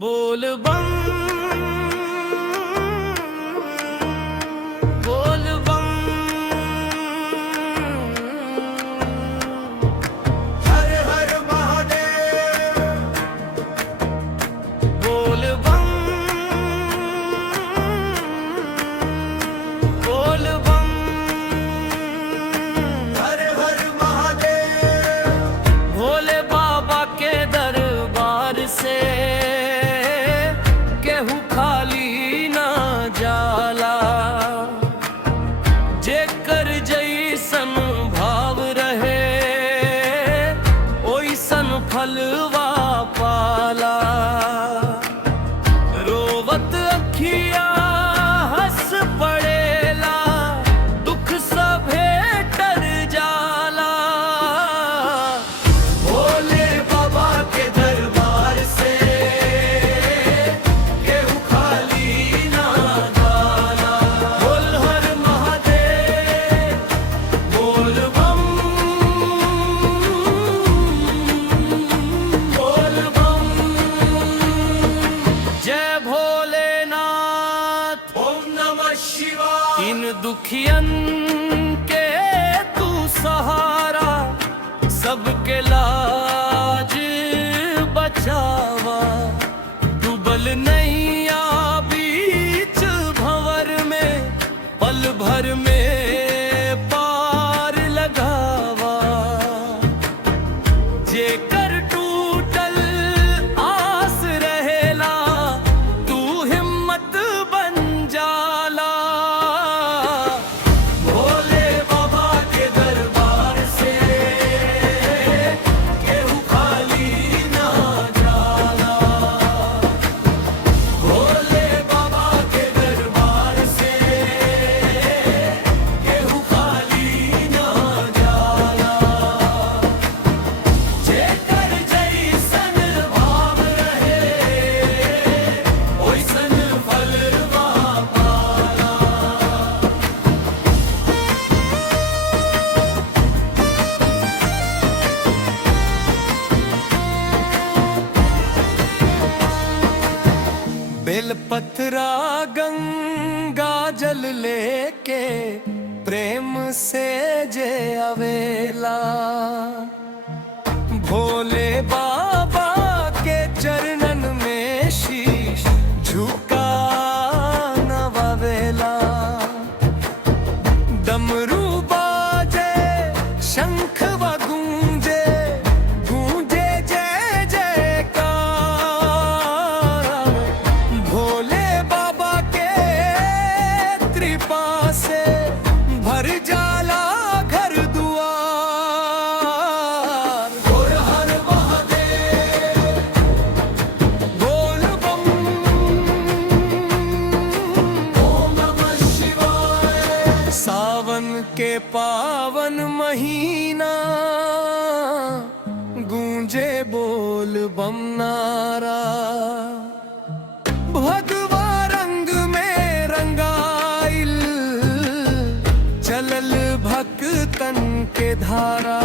बोल बम बोल बम हर हर महादेव बोल बम बोल बम हर हर महादेव भोले बाबा के दरबार से केहू खाली ना जाला। जेकर जैसन भाव रहे ओइसन फलवा पाला। रोवत अखिया हंस पड़ेला, दुख सभे टर जाला। भोले बाबा के दरबार से केहू खाली ना जाला। बोल हर महादेव बोल बम बोल बम जय भोलेनाथ ओम नमः शिवाय। इन दुखियन के तू सहारा, सबके लाज बचावा। डूबल नैया बीच भंवर में, पल भर में पार लगावा। जेकर टूटल आस रहेला, तू हिम्मत बन जाला। भोले बाबा के दरबार से केहू खाली ना जाला। भोले बाबा के दरबार से केहू खाली ना जाला। जेकर जैसन भाव रहे ओइसन फलवा पाला। बेलपत्रा गंगा जल लेके प्रेम से जे अवेला। भोले बाबा के चरणन में शीश झुका नवावेला। डमरू बाजे शंख गूंजे गूंजे जय जयकार। भोले बाबा के कृपा से भर जाला घर दुआर। बोल हर महादेव बोल बम ओम नमः शिवाय। सावन के पावन महीना गूंजे बोल बम नारा। भगवा रंग में रंगाइल चलल भक्तन के धारा।